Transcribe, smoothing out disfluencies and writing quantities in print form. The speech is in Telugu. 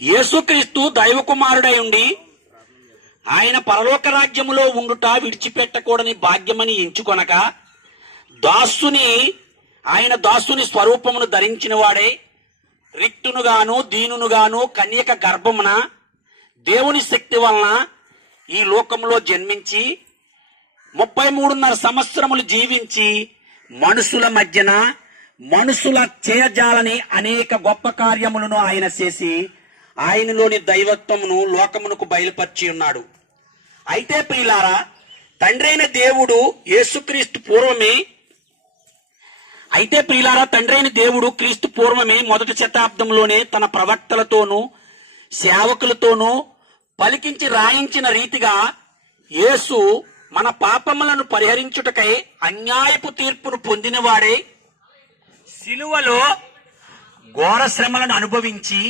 యేసుక్రీస్తు దైవకుమారుడై ఉండి ఆయన పరలోక రాజ్యములో ఉండుట విడిచిపెట్టకూడని భాగ్యమని ఎంచుకొనక ఆయన దాసుని స్వరూపమును ధరించిన వాడే రిక్తునుగాను దీనునుగాను కన్యక గర్భమున దేవుని శక్తి వలన ఈ లోకంలో జన్మించి 33.5 సంవత్సరములు జీవించి మనుషుల మధ్యన మనుషుల చేయజాలని అనేక గొప్ప కార్యములను ఆయన చేసి ఆయనలోని దైవత్వమును లోకమునకు బయలుపరిచి ఉన్నాడు. అయితే ప్రియులారా, తండ్రి అయిన దేవుడు క్రీస్తు పూర్వమే మొదటి శతాబ్దంలోనే తన ప్రవక్తలతోనూ సేవకులతోనూ పలికించి రాయించిన రీతిగా యేసు మన పాపములను పరిహరించుటకై అన్యాయపు తీర్పును పొందినవాడే సిలువలో ఘోర శ్రమలను అనుభవించి